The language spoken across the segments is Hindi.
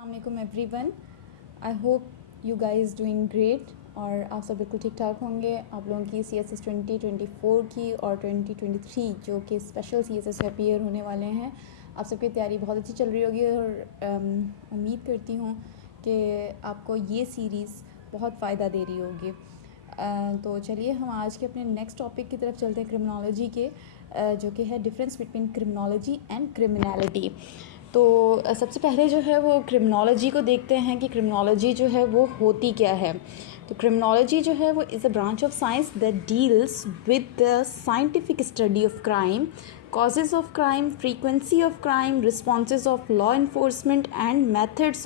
अस्सलाम everyone, I hope you guys doing great और आप सब बिल्कुल ठीक ठाक होंगे। आप लोगों की CSS 2024 की और 2023 जो कि स्पेशल CSS अपीयर होने वाले हैं, आप सबकी तैयारी बहुत अच्छी चल रही होगी और उम्मीद करती हूँ कि आपको ये सीरीज़ बहुत फ़ायदा दे रही होगी। तो चलिए हम आज के अपने नेक्स्ट टॉपिक की तरफ चलते हैं, क्रिमिनोलॉजी के, जो कि है डिफरेंस बिटवीन क्रिमिनोलॉजी एंड क्रिमिनैलिटी। तो सबसे पहले जो है वो क्रिमिनोलॉजी को देखते हैं कि क्रिमिनोलॉजी जो है वो होती क्या है। तो क्रिमिनोलॉजी जो है वो is a branch of science that deals with the scientific study of crime, causes of crime, frequency of crime, responses of law enforcement and methods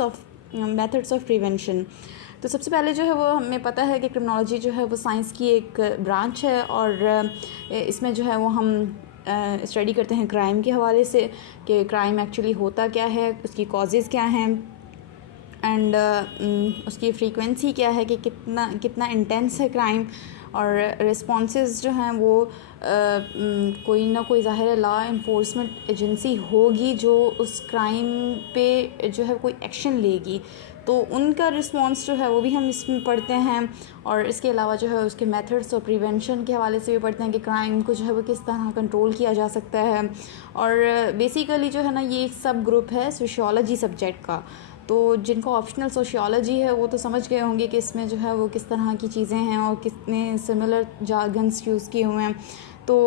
of prevention। तो सबसे पहले जो है वो हमें पता है कि क्रिमिनोलॉजी जो है वो साइंस की एक ब्रांच है और इसमें जो है वो हम स्टडी करते हैं क्राइम के हवाले से कि क्राइम एक्चुअली होता क्या है, उसकी कॉजेज़ क्या हैं एंड उसकी फ्रीक्वेंसी क्या है कि कितना कितना इंटेंस है क्राइम, और रिस्पॉन्सेज जो हैं वो कोई ना कोई ज़ाहिर लॉ इन्फोर्समेंट एजेंसी होगी जो उस क्राइम पे जो है कोई एक्शन लेगी, तो उनका रिस्पॉन्स जो है वो भी हम इसमें पढ़ते हैं। और इसके अलावा जो है उसके मेथड्स और प्रिवेंशन के हवाले से भी पढ़ते हैं कि क्राइम को जो है वो किस तरह कंट्रोल किया जा सकता है। और बेसिकली जो है ना ये एक सब ग्रुप है सोशियोलॉजी सब्जेक्ट का, तो जिनको ऑप्शनल सोशियोलॉजी है वो तो समझ गए होंगे कि इसमें जो है वो किस तरह की चीज़ें हैं और कितने सिमिलर जार्गन्स यूज़ किए हुए हैं। तो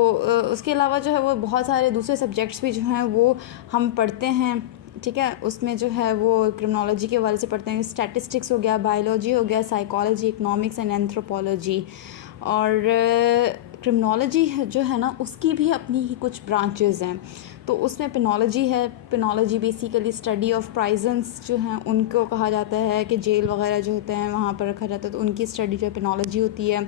उसके अलावा जो है वो बहुत सारे दूसरे सब्जेक्ट्स भी जो हैं वो हम पढ़ते हैं, ठीक है। उसमें जो है वो क्रिमिनोलॉजी के हवाले से पढ़ते हैं, स्टैटिस्टिक्स हो गया, बायोलॉजी हो गया, साइकोलॉजी, इकनॉमिक्स एंड एंथ्रोपोलॉजी। और क्रिमिनोलॉजी जो है ना उसकी भी अपनी ही कुछ ब्रांचेज़ हैं। तो उसमें पेनोलॉजी है। पेनोलॉजी बेसिकली स्टडी ऑफ प्राइजन्स जो हैं उनको कहा जाता है कि जेल वगैरह जो होते हैं वहाँ पर रखा जाता है, तो उनकी स्टडी जो है पेनोलॉजी होती है।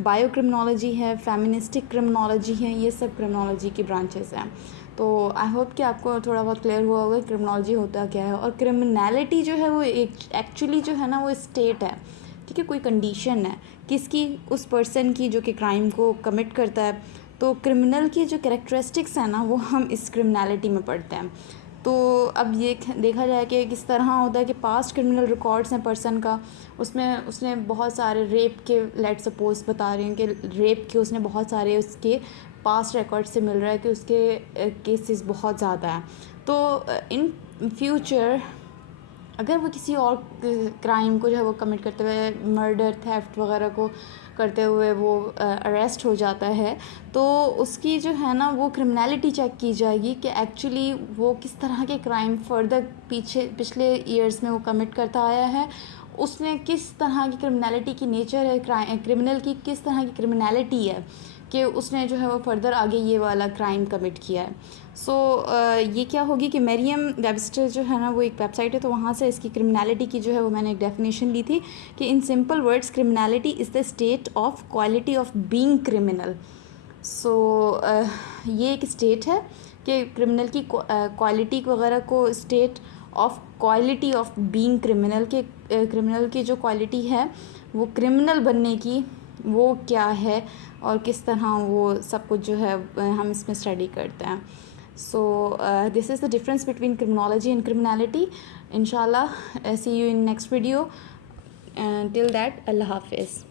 बायो क्रिमिनोलॉजी है, फेमिनिस्टिक क्रिमिनोलॉजी है, ये सब क्रिमिनोलॉजी की ब्रांचेज़ हैं। तो आई होप कि आपको थोड़ा बहुत क्लियर हुआ होगा क्रिमिनोलॉजी होता क्या है। और क्रिमिनैलिटी जो है वो एक एक्चुअली जो है ना वो स्टेट है, ठीक है, कोई कंडीशन है किसकी, उस पर्सन की जो कि क्राइम को कमिट करता है। तो क्रिमिनल की जो कैरेक्टरिस्टिक्स हैं ना वो हम इस क्रिमिनैलिटी में पढ़ते हैं। तो अब ये देखा जाए कि किस तरह होता है कि पास्ट क्रिमिनल रिकॉर्ड्स हैं पर्सन का, उसमें उसने बहुत सारे रेप के, लेट सपोज बता रहे हैं कि रेप के उसने बहुत सारे उसके पास्ट रिकॉर्ड से मिल रहा है कि उसके केसेस बहुत ज़्यादा हैं। तो इन फ्यूचर अगर वो किसी और क्राइम को जो है वो कमिट करते हुए, मर्डर, थेफ्ट वगैरह को करते हुए वो अरेस्ट हो जाता है, तो उसकी जो है ना वो क्रिमिनैलिटी चेक की जाएगी कि एक्चुअली वो किस तरह के क्राइम फर्दर पिछले ईयर्स में वो कमिट करता आया है, उसने किस तरह की क्रिमिनैलिटी की नेचर है, क्रिमिनल की किस तरह की क्रिमिनैलिटी है कि उसने जो है वो फर्दर आगे ये वाला क्राइम कमिट किया है। सो ये क्या होगी कि मरियम वेबस्टर जो है ना वो एक वेबसाइट है, तो वहाँ से इसकी क्रिमिनैलिटी की जो है वो मैंने एक डेफिनेशन ली थी कि in simple words criminality is the state of quality of being criminal. So ये एक स्टेट है कि क्रिमिनल की क्वालिटी वगैरह को, state of quality of being criminal के, क्रिमिनल की जो क्वालिटी है वो क्रिमिनल बनने की वो क्या है और किस तरह वो सब कुछ जो है हम इसमें स्टडी करते हैं। So this is the difference between criminology and criminality. इंशाल्लाह see you in next video. Till that, अल्लाह हाफिज़।